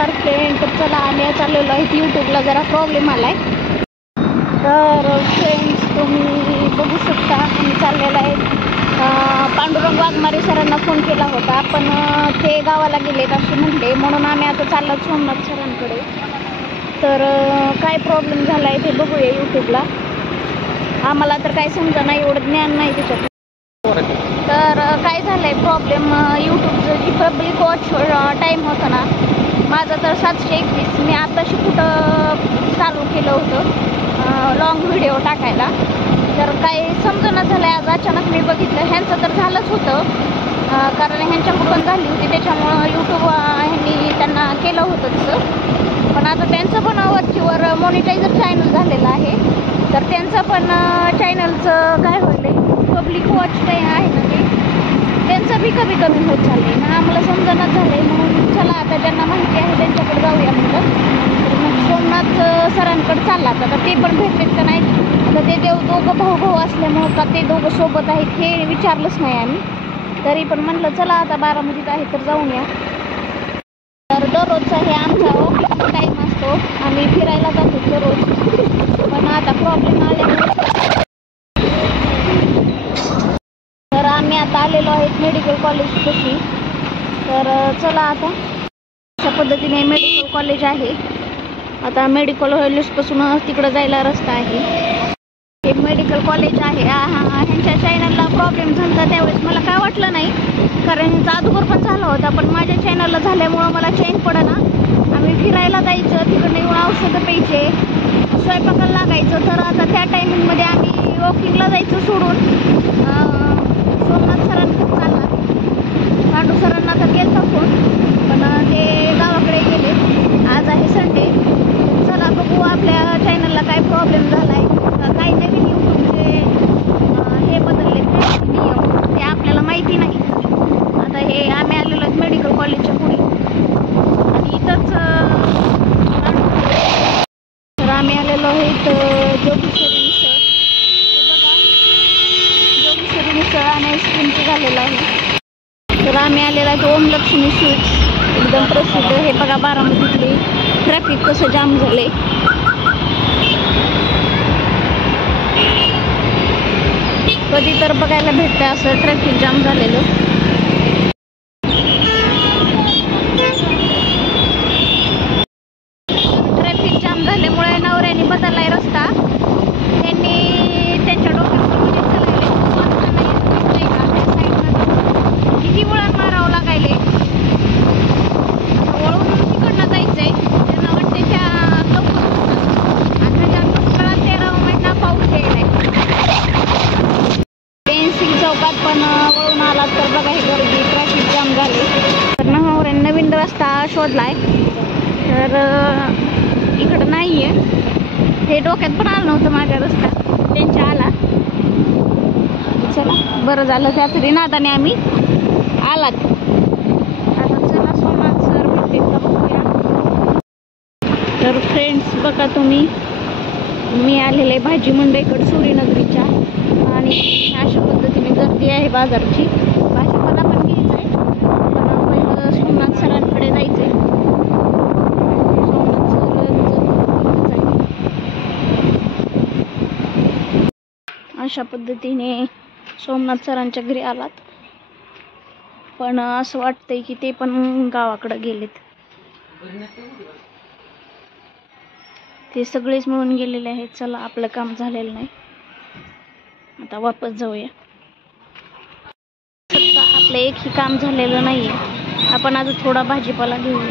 नमस्कार फ्रेंड. तर चला आम्ही चाललेलो आहे यूट्यूबला जरा प्रॉब्लेम आलाय. तर फ्रेंड्स तुम्ही बघू शकता आम्ही चाललेलो आहे. पांडुरंग वाघमारे सरांना फोन केला होता पण ते गावाला गेलेत असे म्हटले, म्हणून आम्ही आता चाललो सोमनाथ सरांकडे. तर काय प्रॉब्लेम झाला आहे ते बघूया यूट्यूबला. आम्हाला तर काय समजा नाही, एवढं ज्ञान नाही त्याच्यात. तर काय झालं आहे प्रॉब्लेम, यूट्यूबचं जी पब्लिक वॉच टाईम होता ना माझा तर 721. मी आताशी कुठं चालू केलं होतं लॉंग व्हिडिओ टाकायला. तर काय समजणं झालं आहे. आज अचानक मी बघितलं, ह्यांचं तर झालंच होतं कारण ह्यांच्याकडून झाली होती, त्याच्यामुळं यूट्यूब ह्यांनी त्यांना केलं होतं तसं. पण आता त्यांचं पण वरचीवर मॉनिटायझर चॅनल झालेलं आहे. तर त्यांचं पण चॅनलचं काय होईल पब्लिक वॉच काही आहे ना ते त्यांचं बी कमी कमी होत चाललं आहे ना. आम्हाला समजणं झालं आहे, म्हणून चला आता ज्यांना माहिती आहे त्यांच्याकडे जाऊया म्हणलं. तर मग सोमनाथ सरांकडे चालला. आता ते पण भेटलेत का नाही, आता ते दोघं भाऊ असल्यामुळं का ते दोघं सोबत आहेत हे विचारलंच नाही आम्ही. तरी पण म्हणलं चला आता बारामतीत आहे तर जाऊन या. तर दररोजचा हे आमचा ऑफिसचा टाईम असतो, आम्ही फिरायला जातो दररोज. पण आता प्रॉब्लेम आल्यामुळे तर आम्ही आता आलेलो आहेत मेडिकल कॉलेजपाशी. तर चला आता अशा पद्धतीने मेडिकल कॉलेज आहे. आता मेडिकल कॉलेजपासून तिकडं जायला रस्ता आहे. हे मेडिकल कॉलेज आहे. ह्यांच्या चॅनलला प्रॉब्लेम झाला त्यावेळेस मला काय वाटलं नाही, कारण ह्यांचा अगोदर पण झाला होता. पण माझ्या चॅनलला झाल्यामुळं मला चेंज पडेना. आम्ही फिरायला जायचं, तिकडं येऊन औषधं प्यायचे, स्वयंपाकाला लागायचं. तर आता त्या टायमिंगमध्ये आम्ही वॉकिंगला जायचं सोडून सोमनाथ सरांकडे चालला. पांडू सरांना तर केलता फोन पण ते गावाकडे गेले. आज आहे संडे. चला बघू आपल्या चॅनलला काय प्रॉब्लेम झाला आहे, काही नवीन यूट्यूबचे हे बदलले नियम ते आपल्याला माहिती नाही. आता हे आम्ही आलेलो आहेत मेडिकल कॉलेजच्या पुढे आणि इथंच तर आम्ही आलेलो आहेत जोगेश्वरी मिसळ. हे बघा जोगेश्वरी मिसळ आणि आईस्क्रीमचं झालेलं आहे. तर आम्ही आलेलो आहे ओम लक्ष्मी स्वीट्स, एकदम प्रसिद्ध. हे बघा बारामतीतली ट्रॅफिक कसं जाम झाले. कधी तर बघायला भेटतं असं ट्रॅफिक जाम झालेलं. ट्रॅफिक जाम झाल्यामुळे नवऱ्याने बदललाय रस्ता. त्यांनी त्यांच्या डोक्यावर म्हणजे किती वळण मारावं लागायले. वळून तिकडनं जायचंय त्यांना वाटते त्या लवकर. आता त्या 13 महिना पाऊस यायलाय. पेन्सिल चौकात पण वळून आला तर बघा हे गर्दी, ट्रॅफिक जाम झाले. तर नवऱ्याने नवीन रस्ता शोधलाय. तर इकडं नाही आहे, हे डोक्यात पण आलं नव्हतं माझ्या रस्ता, त्यांच्या आला. चला बरं झालं त्या तरी नादाने आम्ही आलात. आता चला सोमनाथ सर भेटतील का बघूया. तर फ्रेंड्स बघा तुम्ही, मी आलेले भाजी मंडईकडे सूर्यनगरीच्या आणि अशा पद्धतीने गर्दी आहे बाजारची. भाजीपाला पण घ्यायचा आहे पण पहिलं सोमनाथ सरांकडे जायचं आहे. अशा पद्धतीने सोमनाथ सरांच्या घरी आलात. पण असं वाटतंय की ते पण गावाकडे गेलेत. ते सगळेच मिळून गेलेले आहेत. चला आपलं काम झालेलं नाही, आता वापस जाऊया. आपलं एकही काम झालेलं नाहीये. आपण आता थोडा भाजीपाला घेऊया.